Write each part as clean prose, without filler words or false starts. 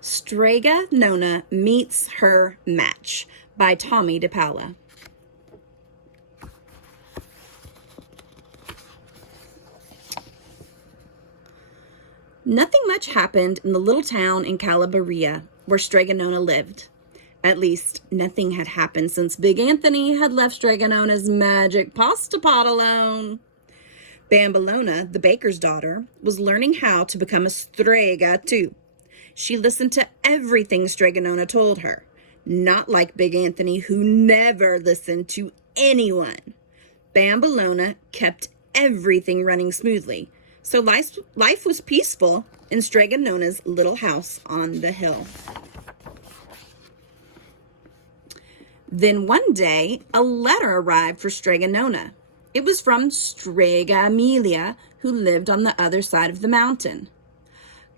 Strega Nona Meets Her Match by Tommy DePaula. Nothing much happened in the little town in Calabria where Strega Nona lived. At least, nothing had happened since Big Anthony had left Strega Nona's magic pasta pot alone. Bambolona, the baker's daughter, was learning how to become a strega too. She listened to everything Strega Nona told her, not like Big Anthony, who never listened to anyone. Bambolona kept everything running smoothly, so life was peaceful in Strega Nona's little house on the hill. Then one day, a letter arrived for Strega Nona. It was from Strega Emilia, who lived on the other side of the mountain.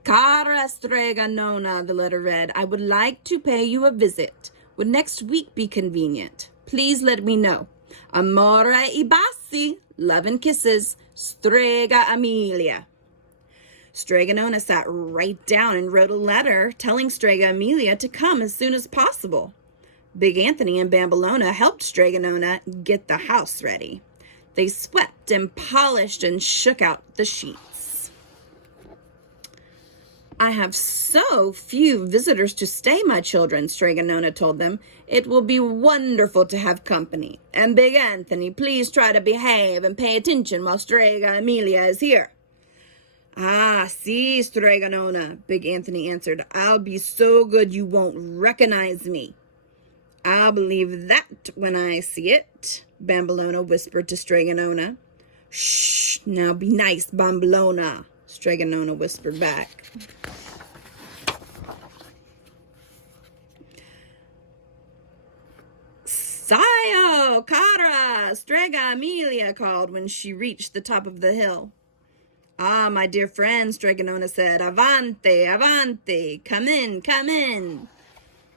Cara Strega Nona, the letter read, I would like to pay you a visit. Would next week be convenient? Please let me know. Amore I baci, love and kisses, Strega Emilia. Strega Nona sat right down and wrote a letter telling Strega Emilia to come as soon as possible. Big Anthony and Bambolona helped Strega Nona get the house ready. They swept and polished and shook out the sheets. I have so few visitors to stay, my children, Strega Nona told them. It will be wonderful to have company. And Big Anthony, please try to behave and pay attention while Strega Emilia is here. Ah, si, Strega Nona, Big Anthony answered. I'll be so good you won't recognize me. I'll believe that when I see it, Bambolona whispered to Strega Nona. Shh, now be nice, Bambolona, Strega Nona whispered back. Sayo, cara, Strega Emilia called when she reached the top of the hill. Ah, my dear friend, Strega Nona said, Avante, avante, come in, come in.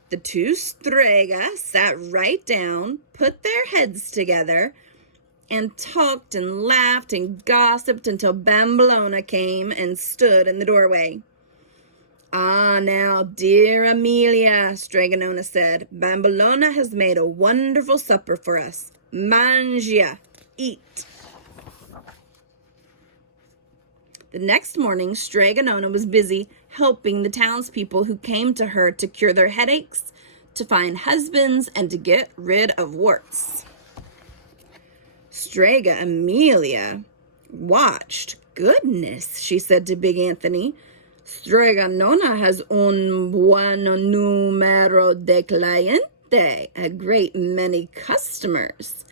The two Strega sat right down, put their heads together, and talked and laughed and gossiped until Bambolona came and stood in the doorway. Ah, now, dear Emilia, Strega Nona said, Bambolona has made a wonderful supper for us. Mangia, eat. The next morning, Strega Nona was busy helping the townspeople who came to her to cure their headaches, to find husbands, and to get rid of warts. Strega Emilia watched. Goodness, she said to Big Anthony, Strega Nona has un buen numero de cliente, a great many customers.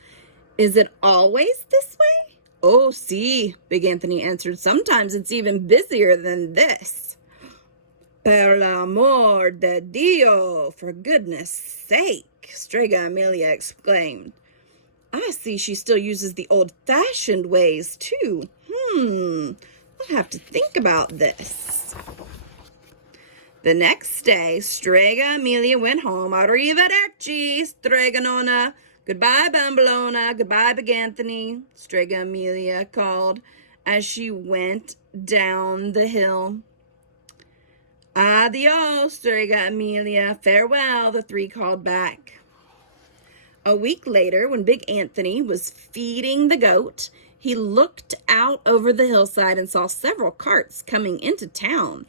Is it always this way? Oh, si, Big Anthony answered. Sometimes it's even busier than this. Per l'amor de Dio, for goodness sake, Strega Emilia exclaimed. I see she still uses the old-fashioned ways, too. I'll have to think about this. The next day, Strega Emilia went home. Arrivederci, Strega Nona. Goodbye, Bambolona. Goodbye, Big Anthony, Strega Emilia called as she went down the hill. Adios, Strega Emilia. Farewell, the three called back. A week later, when Big Anthony was feeding the goat, he looked out over the hillside and saw several carts coming into town.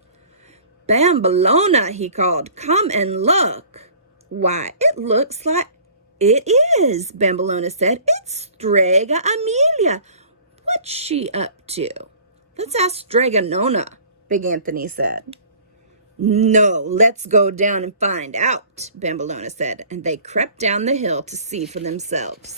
Bambolona, he called, come and look. Why, it looks like it is, Bambolona said. It's Strega Emilia. What's she up to? Let's ask Strega Nona, Big Anthony said. No, let's go down and find out, Bambolona said, and they crept down the hill to see for themselves.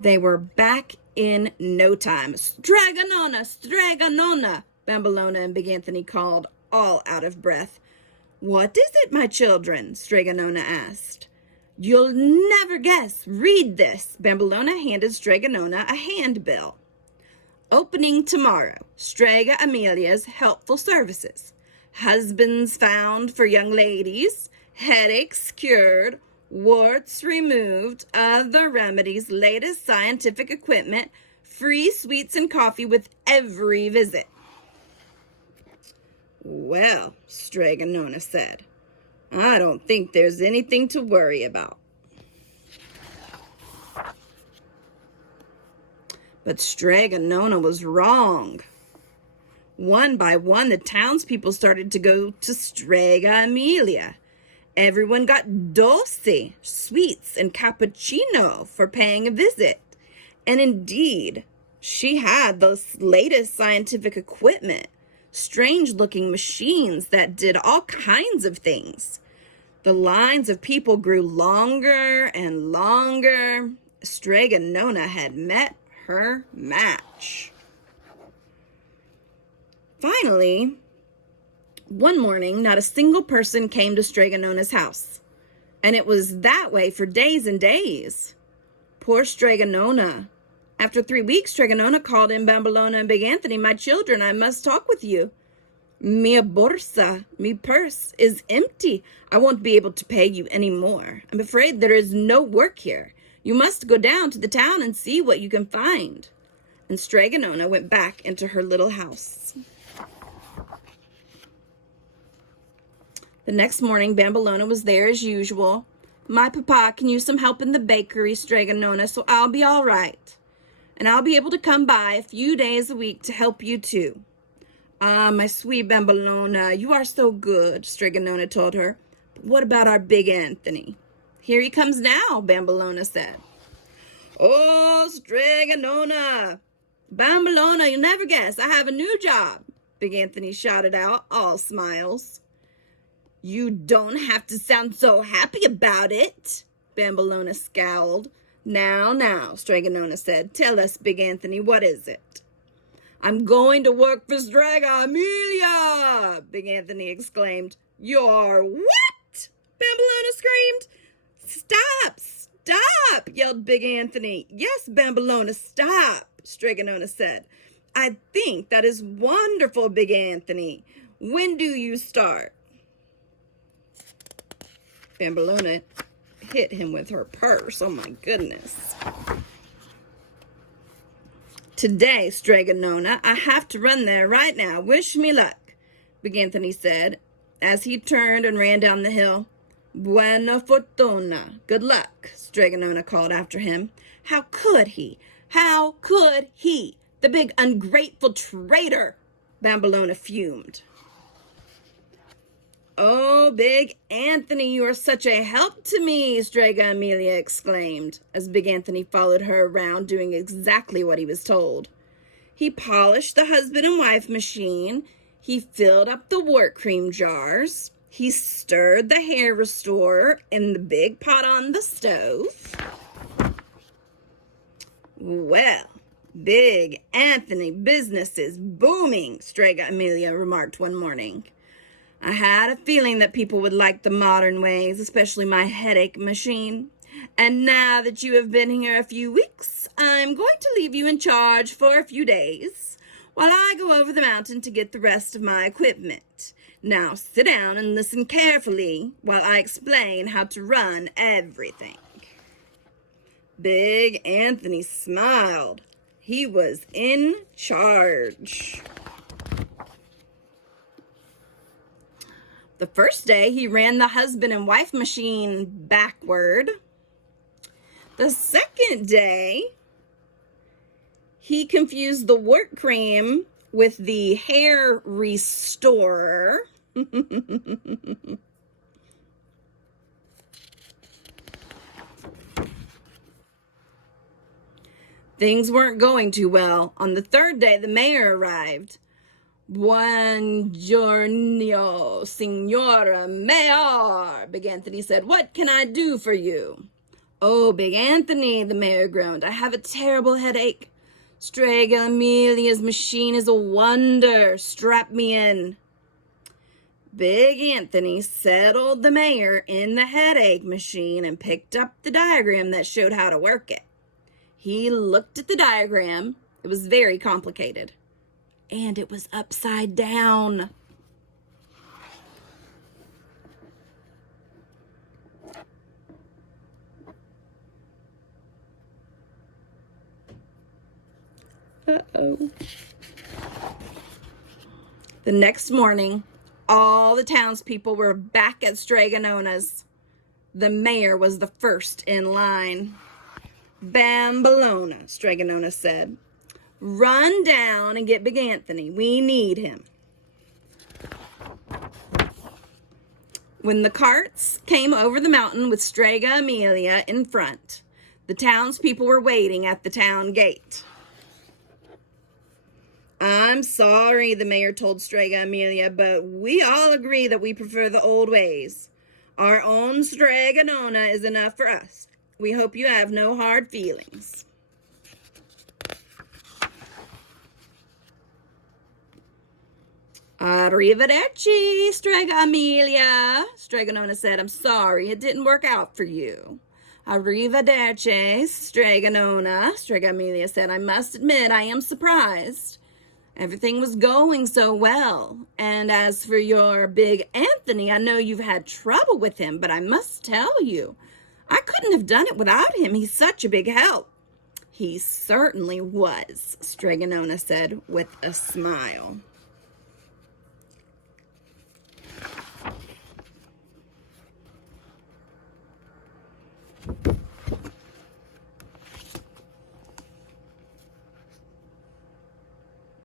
They were back in no time. Strega Nona, Bambolona and Big Anthony called, all out of breath. What is it, my children? Strega Nona asked. You'll never guess. Read this. Bambolona handed Strega Nona a handbill. Opening tomorrow, Strega Emilia's helpful services. Husbands found for young ladies, headaches cured, warts removed, other remedies, latest scientific equipment, free sweets and coffee with every visit. Well, Strega Nona said, I don't think there's anything to worry about. But Strega Nona was wrong. One by one, the townspeople started to go to Strega Emilia. Everyone got dulce, sweets, and cappuccino for paying a visit. And indeed, she had the latest scientific equipment, strange-looking machines that did all kinds of things. The lines of people grew longer and longer. Strega Nona had met her match. Finally, one morning, not a single person came to Strega Nona's house, and it was that way for days and days. Poor Strega Nona. After 3 weeks, Strega Nona called in Bambolona and Big Anthony. My children, I must talk with you. Mia borsa, me purse, is empty. I won't be able to pay you any more. I'm afraid there is no work here. You must go down to the town and see what you can find. And Strega Nona went back into her little house. The next morning, Bambolona was there as usual. My papa can use some help in the bakery, Strega Nona, so I'll be all right. And I'll be able to come by a few days a week to help you too. Ah, my sweet Bambolona, you are so good, Strega Nona told her. But what about our big Anthony? Here he comes now, Bambolona said. Oh, Strega Nona! Bambolona, you'll never guess, I have a new job, Big Anthony shouted out, all smiles. You don't have to sound so happy about it, Bambolona scowled. Now, Strega Nona said, tell us, Big Anthony, what is it? I'm going to work for Strega Emilia, Big Anthony exclaimed. You're what? Bambolona screamed. Stop, yelled Big Anthony. Yes, Bambolona, stop, Strega Nona said. I think that is wonderful, Big Anthony. When do you start? Bambolona hit him with her purse. Oh, my goodness. Today, Strega Nona, I have to run there right now. Wish me luck, Big Anthony said, as he turned and ran down the hill. Buena fortuna. Good luck, Strega Nona called after him. How could he? How could he? The big ungrateful traitor, Bambolona fumed. Oh, Big Anthony, you are such a help to me, Strega Emilia exclaimed, as Big Anthony followed her around doing exactly what he was told. He polished the husband and wife machine. He filled up the wart cream jars. He stirred the hair restorer in the big pot on the stove. Well, Big Anthony, business is booming, Strega Emilia remarked one morning. I had a feeling that people would like the modern ways, especially my headache machine. And now that you have been here a few weeks, I'm going to leave you in charge for a few days while I go over the mountain to get the rest of my equipment. Now sit down and listen carefully while I explain how to run everything. Big Anthony smiled. He was in charge. The first day, he ran the husband and wife machine backward. The second day, he confused the wart cream with the hair restorer. Things weren't going too well. On the third day, the mayor arrived. Buongiorno, Signora Mayor, Big Anthony said. What can I do for you? Oh, Big Anthony, the mayor groaned. I have a terrible headache. Strega Emilia's machine is a wonder. Strap me in. Big Anthony settled the mayor in the headache machine and picked up the diagram that showed how to work it. He looked at the diagram. It was very complicated. And it was upside down. Uh-oh. The next morning, All the townspeople were back at Strega Nona's. The mayor was the first in line. Bambolona, Strega Nona said. Run down and get Big Anthony. We need him. When the carts came over the mountain with Strega Emilia in front, the townspeople were waiting at the town gate. I'm sorry, the mayor told Strega Emilia, but we all agree that we prefer the old ways. Our own Strega Nona is enough for us. We hope you have no hard feelings. Arrivederci, Strega Emilia, Strega Nona said. I'm sorry it didn't work out for you. Arrivederci, Strega Nona, Strega Emilia said. I must admit I am surprised. Everything was going so well. And as for your Big Anthony, I know you've had trouble with him, but I must tell you, I couldn't have done it without him. He's such a big help. He certainly was, Strega Nona said with a smile.